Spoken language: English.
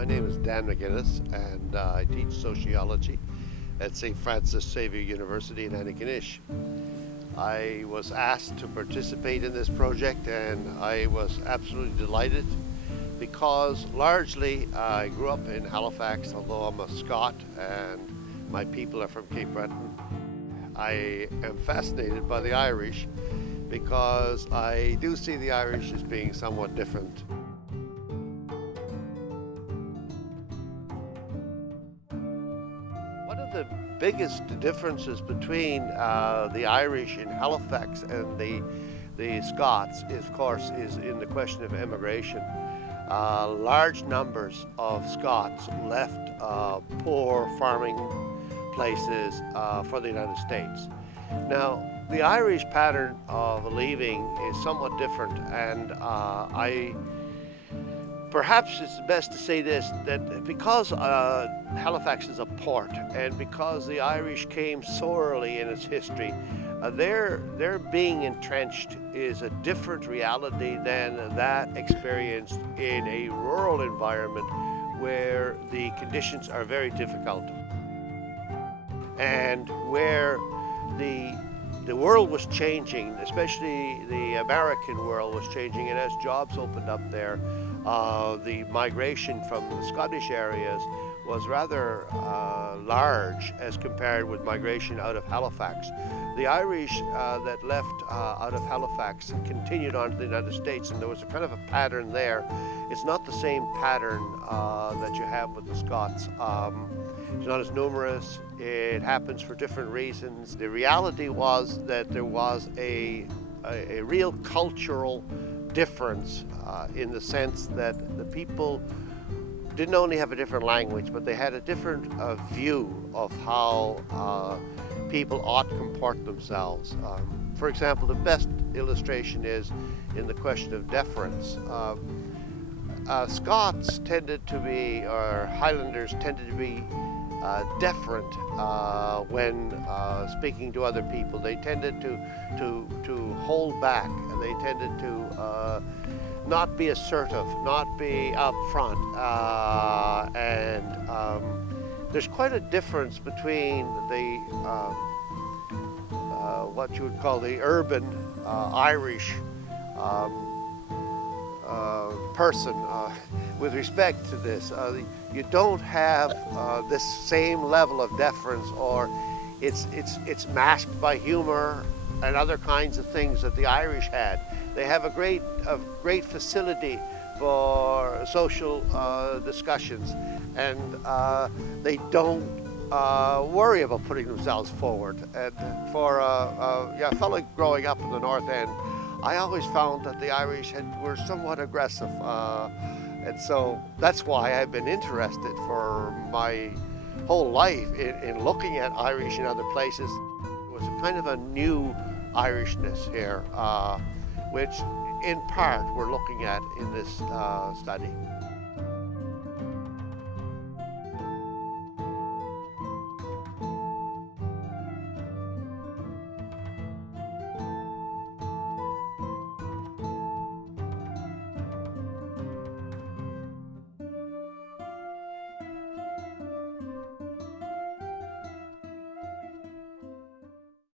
My name is Dan McGinnis, and I teach sociology at St. Francis Xavier University in Antigonish. I was asked to participate in this project, and I was absolutely delighted because largely I grew up in Halifax, although I'm a Scot and my people are from Cape Breton. I am fascinated by the Irish because I do see the Irish as being somewhat different. One of the biggest differences between the Irish in Halifax and the Scots, of course, is in the question of immigration. Large numbers of Scots left poor farming places for the United States. Now, the Irish pattern of leaving is somewhat different, and perhaps it's best to say this, that because Halifax is a port and because the Irish came so early in its history, their being entrenched is a different reality than that experienced in a rural environment where the conditions are very difficult and where the world was changing, especially the American world was changing, and as jobs opened up there, the migration from the Scottish areas was rather large as compared with migration out of Halifax. The Irish that left out of Halifax continued on to the United States, and there was a kind of a pattern there. It's not the same pattern that you have with the Scots. It's not as numerous. It happens for different reasons. The reality was that there was a real cultural difference in the sense that the people didn't only have a different language, but they had a different view of how people ought to comport themselves. For example, the best illustration is in the question of deference. Scots tended to be, or Highlanders tended to be deferent when speaking to other people. They tended to hold back, and they tended to not be assertive, not be upfront, and there's quite a difference between the what you would call the urban Irish person with respect to this. You don't have this same level of deference, or it's masked by humor and other kinds of things that the Irish had. They have a great facility for social discussions, and they don't worry about putting themselves forward. And for a fellow growing up in the North End, I always found that the Irish were somewhat aggressive, and so that's why I've been interested for my whole life in looking at Irish in other places. It was a kind of a new Irishness here, which in part we're looking at in this study.